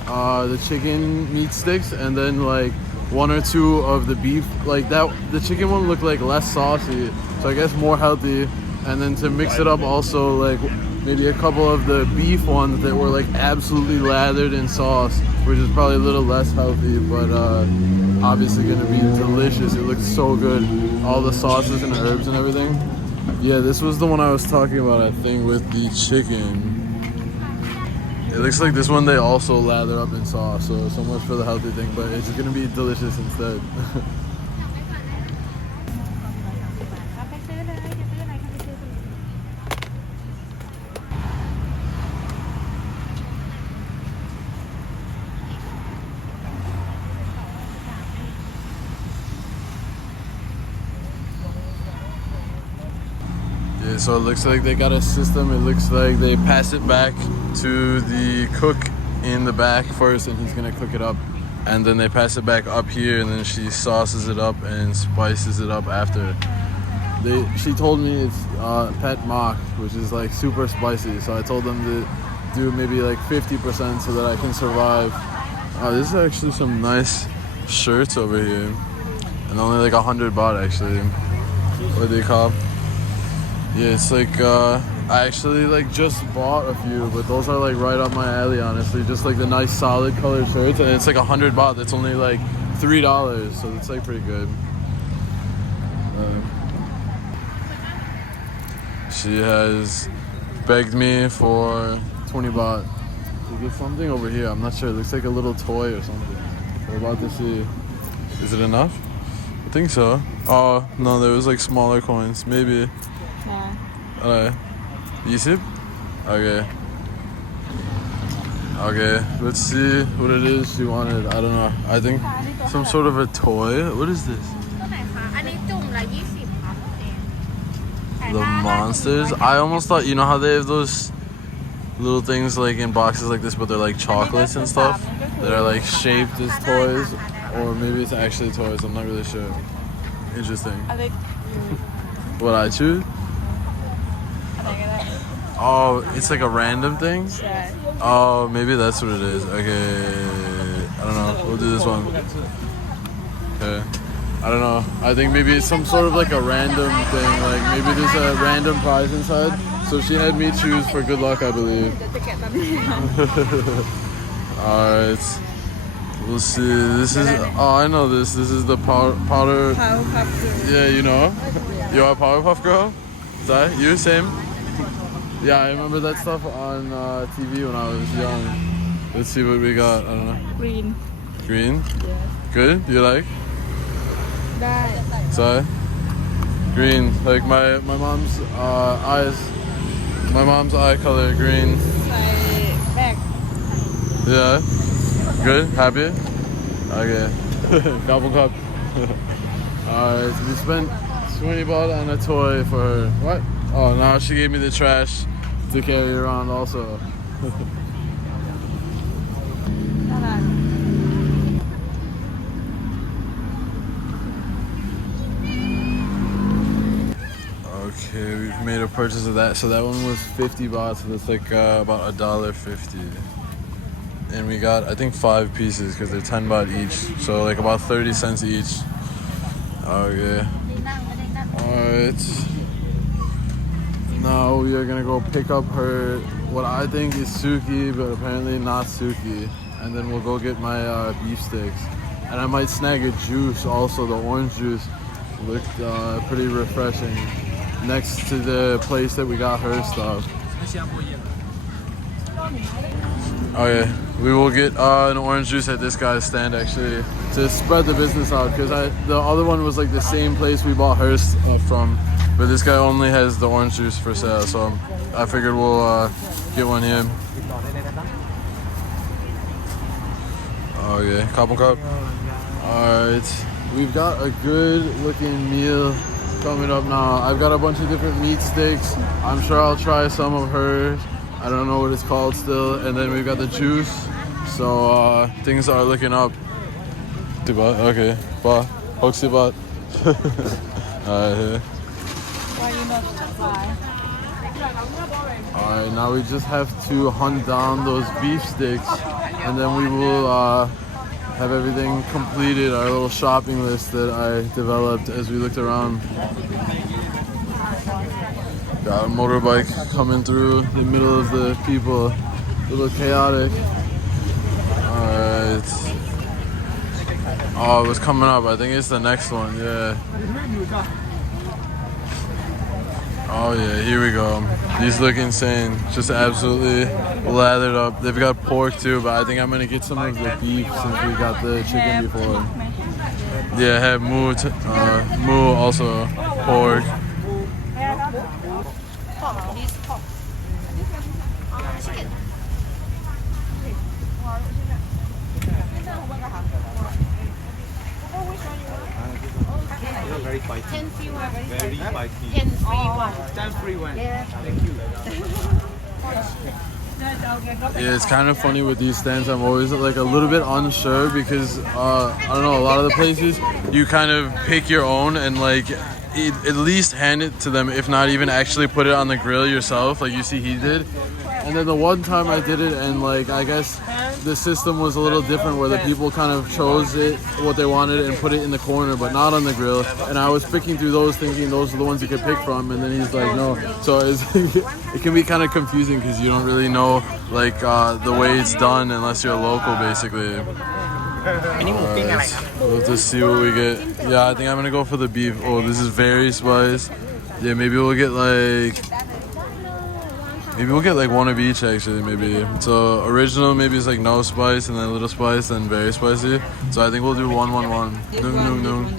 the chicken meat sticks, and then like 1 or 2 of the beef. Like that, the chicken one looked like less saucy, so I guess more healthy. And then to mix it up also like maybe a couple of the beef ones that were like absolutely lathered in sauce, which is probably a little less healthy, but obviously gonna be delicious. It looks so good. All the sauces and herbs and everything. Yeah, this was the one I was talking about, I think, with the chicken. It looks like this one they also lather up in sauce, so much for the healthy thing, but it's gonna be delicious instead. Yeah, so it looks like they got a system. It looks like they pass it back to the cook in the back first, and he's gonna cook it up, and then they pass it back up here, and then she sauces it up and spices it up after. She told me it's pet mak, which is like super spicy, so I told them to do maybe like 50% so that I can survive. This is actually some nice shirts over here, and only like 100 baht actually. What do you call? Yeah, it's like I actually like just bought a few, but those are like right up my alley, honestly. Just like the nice solid colored shirts, and it's like 100 baht. That's only like $3, so it's like pretty good. She has begged me for 20 baht to get something over here. I'm not sure. It looks like a little toy or something. We're about to see. Is it enough? I think so. Oh no, there was like smaller coins. Maybe. Yeah. Alright. 20? Okay. Okay, let's see what it is she wanted. I don't know. I think some sort of a toy. What is this? ตัวไหนคะ อันนี้จุ่มละ20ครับเอง The monsters? I almost thought, you know how they have those little things like in boxes like this, but they're like chocolates and stuff that are like shaped as toys, or maybe it's actually toys. I'm not really sure. Interesting. What I choose? Oh, it's like a random thing? Oh, maybe that's what it is. Okay. I don't know. We'll do this one. Okay. I don't know. I think maybe it's some sort of like a random thing. Like maybe there's a random prize inside. So she had me choose for good luck, I believe. Alright. We'll see. This is... Oh, I know this. This is the powder... Yeah, you know? You are a Powerpuff Girl? Is that you? Same? Yeah, I remember that stuff on TV when I was young. Let's see what we got. I don't know. Green. Green? Yeah. Good? Do you like? ได้ Sorry? Green. Like my mom's eyes. My mom's eye color, green. ใส่แบก Yeah? Good? Happy? Okay. Gobble cup. Alright, so we spent 20 baht on a toy for her. What? Oh, now she gave me the trash to carry around also. น่ารัก Okay, we've made a purchase of that. So that one was 50 baht, so that's like about $1.50. And we got, I think, 5 pieces because they're 10 baht each. So like about 30 cents each. Okay. Alright. Now we are gonna go pick up her, what I think is suki, but apparently not suki. And then we'll go get my beef sticks. And I might snag a juice also. The orange juice looked pretty refreshing. Next to the place that we got her stuff. Okay, we will get an orange juice at this guy's stand actually to spread the business out, because the other one was like the same place we bought her from, but this guy only has the orange juice for sale, so I figured we'll get one here. Okay, cup. Alright, we've got a good looking meal coming up now. I've got a bunch of different meat sticks. I'm sure I'll try some of hers. I don't know what it's called still. And then we've got the juice. So things are looking up. Okay. Ba. Hoxie baht. Alright. Why you not fly? Alright, now we just have to hunt down those beef sticks, and then we will have everything completed, our little shopping list that I developed as we looked around. Got a motorbike coming through the middle of the people, a little chaotic. Alright. Oh, it was coming up. I think it's the next one, yeah. Oh yeah, here we go. These look insane. Just absolutely lathered up. They've got pork too, but I think I'm gonna get some of the beef since we got the chicken before. Yeah, have moo also pork. Very spicy. 10 free one. Very spicy. 10 free one. 10 free one. Yeah. Thank you. Yeah, it's kind of funny with these stands. I'm always like a little bit unsure because I don't know, a lot of the places you kind of pick your own and like at least hand it to them, if not even actually put it on the grill yourself, like you see he did. And then the one time I did it, and like I guess the system was a little different where the people kind of chose it, what they wanted, and put it in the corner, but not on the grill. And I was picking through those, thinking those are the ones you could pick from, and then he's like, no. So it can be kind of confusing because you don't really know like the way it's done unless you're a local, basically. We'll just see what we get. Yeah, I think I'm gonna go for the beef. Oh, this is very spiced. Yeah, maybe we'll get like one of each actually. Maybe so original maybe it's like no spice and then a little spice and very spicy. So I think we'll do 111. Nung.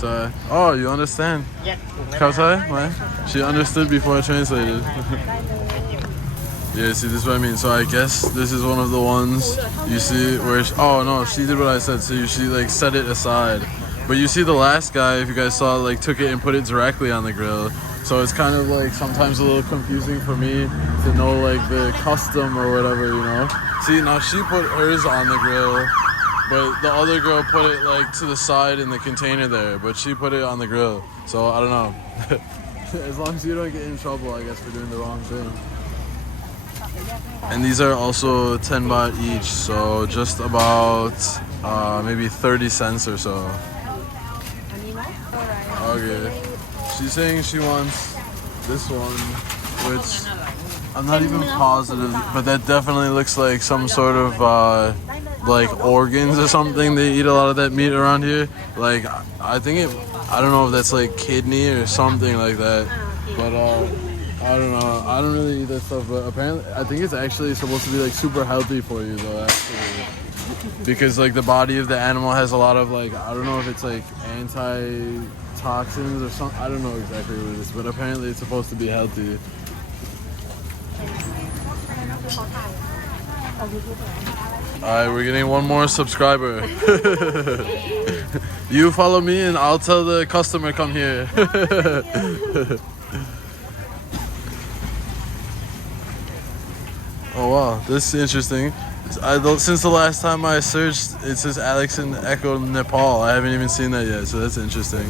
So oh, you understand? Khao Yai? She understood before I translated. Yeah, see, this is what I mean. So I guess this is one of the ones you see where oh no, she did what I said. So she like set it aside. But you see the last guy, if you guys saw, like took it and put it directly on the grill. So it's kind of like sometimes a little confusing for me to know like the custom or whatever, you know. See, now she put hers on the grill, but the other girl put it like to the side in the container there, but she put it on the grill. So I don't know. As long as you don't get in trouble, I guess, for doing the wrong thing. And these are also 10 baht each, so just about maybe 30 cents or so. Okay. She's saying she wants this one, which I'm not even positive, but that definitely looks like some sort of like organs or something. They eat a lot of that meat around here. Like I don't know if that's like kidney or something like that, but I don't know. I don't really eat that stuff, but apparently I think it's actually supposed to be like super healthy for you though, actually. Because like the body of the animal has a lot of like, I don't know if it's like anti-toxins or something. I don't know exactly what it is, but apparently it's supposed to be healthy. Alright, we're getting one more subscriber. You follow me and I'll tell the customer come here. Oh wow, this is interesting. Since the last time I searched, it says Alex Echo Nepal. I haven't even seen that yet, so that's interesting.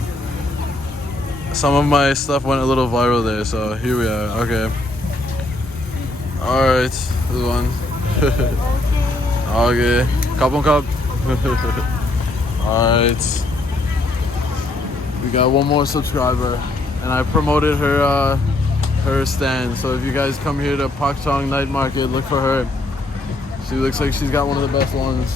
Some of my stuff went a little viral there, so here we are. Okay. Alright, this one. Okay. Kapong kap. Alright. We got one more subscriber, and I promoted her stand. So if you guys come here to Pak Chong night market, look for her. She looks like she's got one of the best ones.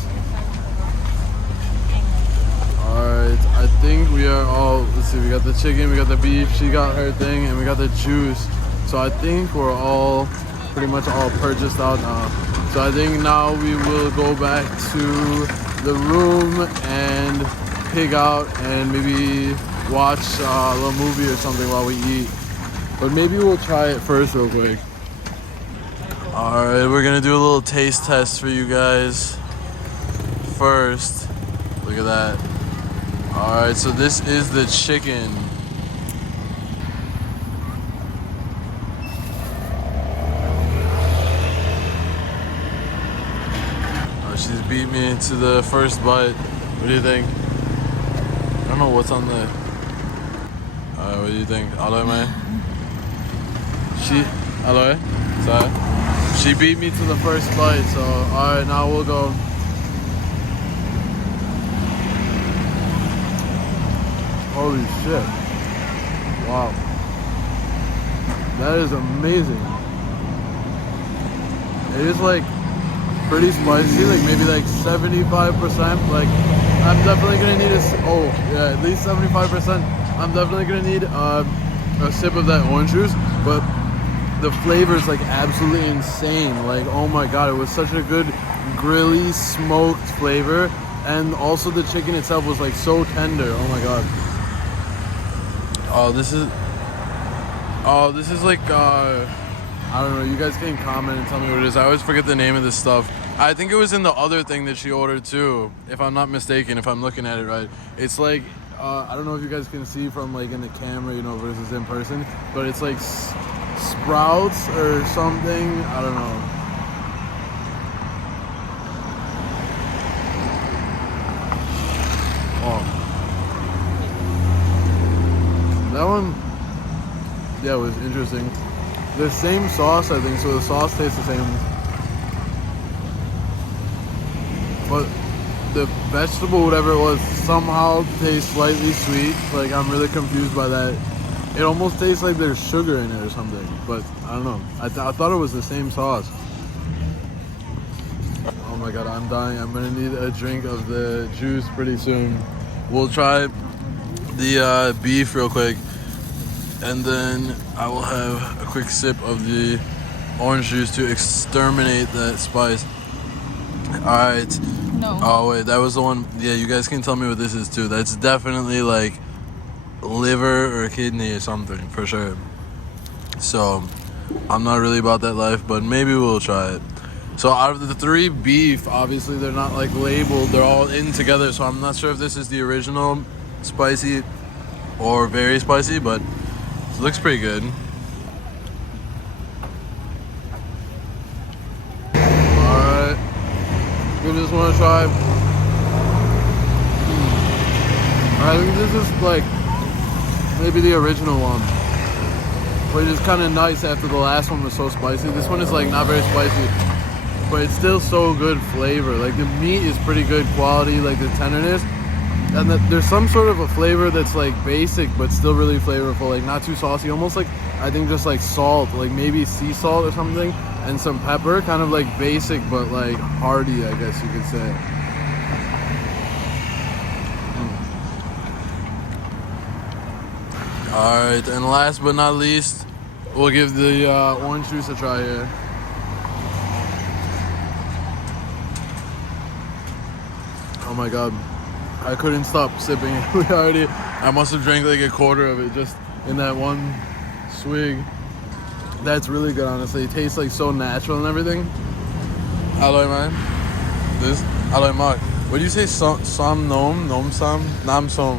Alright, I think we are all, let's see, we got the chicken, we got the beef, she got her thing, and we got the juice. So I think we're all pretty much all purchased out now. So I think now we will go back to the room and pig out and maybe watch a little movie or something while we eat. But maybe we'll try it first real quick. Alright, we're gonna do a little taste test for you guys first. Look at that. Alright, so this is the chicken. Oh, she's beat me to the first bite. What do you think? I don't know what's on the... Alright, what do you think? Aloy, man? Aloy? Sorry? She beat me to the first bite, so alright, now we'll go. Holy shit. Wow. That is amazing. It is like pretty spicy, like maybe like 75%. Like I'm definitely gonna need at least 75%. I'm definitely gonna need a sip of that orange juice, but the flavor is like absolutely insane. Like, oh my god, it was such a good grilly smoked flavor, and also the chicken itself was like so tender. Oh my god. This is like I don't know, you guys can comment and tell me what it is. I always forget the name of this stuff. I think it was in the other thing that she ordered too, if I'm not mistaken, if I'm looking at it right. It's like I don't know if you guys can see from like in the camera, you know, versus in person, but it's like sprouts or something. I don't know. Oh, that one, yeah, was interesting. The same sauce, I think, so the sauce tastes the same. but the vegetable, whatever it was, somehow tastes slightly sweet. Like, I'm really confused by that. It almost tastes like there's sugar in it or something, but I don't know. I thought it was the same sauce. Oh my god, I'm dying. I'm gonna need a drink of the juice pretty soon. We'll try the beef real quick, and then I will have a quick sip of the orange juice to exterminate that spice. Alright. No. Oh wait, that was the one. Yeah, you guys can tell me what this is too. That's definitely like liver or kidney or something for sure. So I'm not really about that life, but maybe we'll try it. So out of the 3 beef, obviously they're not like labeled, they're all in together, so I'm not sure if this is the original spicy or very spicy, but it looks pretty good. Alright, we just want to try. I think this is like maybe the original one, which is kind of nice after the last one was so spicy. This one is like not very spicy, but it's still so good flavor. Like the meat is pretty good quality, like the tenderness, and there's some sort of a flavor that's like basic but still really flavorful, like not too saucy, almost like I think just like salt, like maybe sea salt or something, and some pepper, kind of like basic but like hearty, I guess you could say. Alright, and last but not least, we'll give the orange juice a try here. Oh my god, I couldn't stop sipping it. I must have drank like a quarter of it just in that one swig. That's really good, honestly. It tastes like so natural and everything. Aloy man. This? Aloy mak. What do you say? Som nom? Nom sam? Nam som.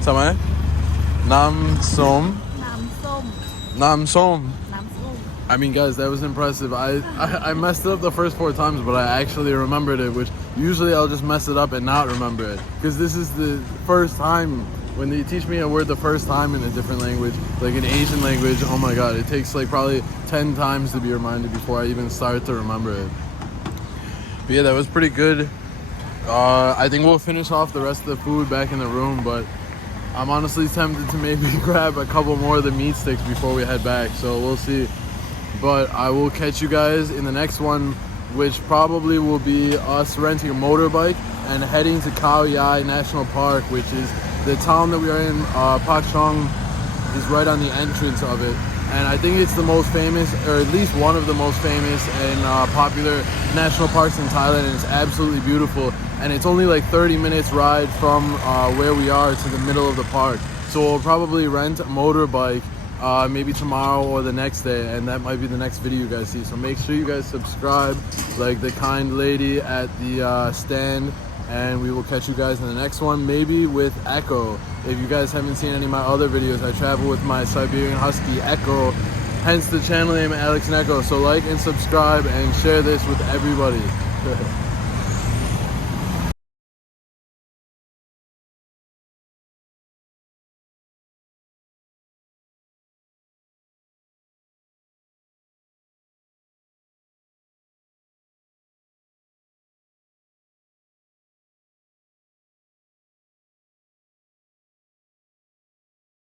Samay? Nam som. Nam som. Nam som. Nam som. I mean, guys, that was impressive. I messed it up the first 4 times, but I actually remembered it, which usually I'll just mess it up and not remember it. Because this is the first time, when they teach me a word the first time in a different language, like an Asian language, oh my god, it takes like probably 10 times to be reminded before I even start to remember it. But yeah, that was pretty good. I think we'll finish off the rest of the food back in the room, but I'm honestly tempted to maybe grab a couple more of the meat sticks before we head back, so we'll see. But I will catch you guys in the next one, which probably will be us renting a motorbike and heading to Khao Yai National Park, which is the town that we are in. Pak Chong is right on the entrance of it, and I think it's the most famous, or at least one of the most famous and popular national parks in Thailand, and it's absolutely beautiful. And it's only like 30 minutes ride from where we are to the middle of the park. So we'll probably rent a motorbike maybe tomorrow or the next day, and that might be the next video you guys see. So make sure you guys subscribe like the kind lady at the stand, and we will catch you guys in the next one, maybe with Echo. If you guys haven't seen any of my other videos, I travel with my Siberian Husky Echo, hence the channel name Alex and Echo. So like and subscribe and share this with everybody.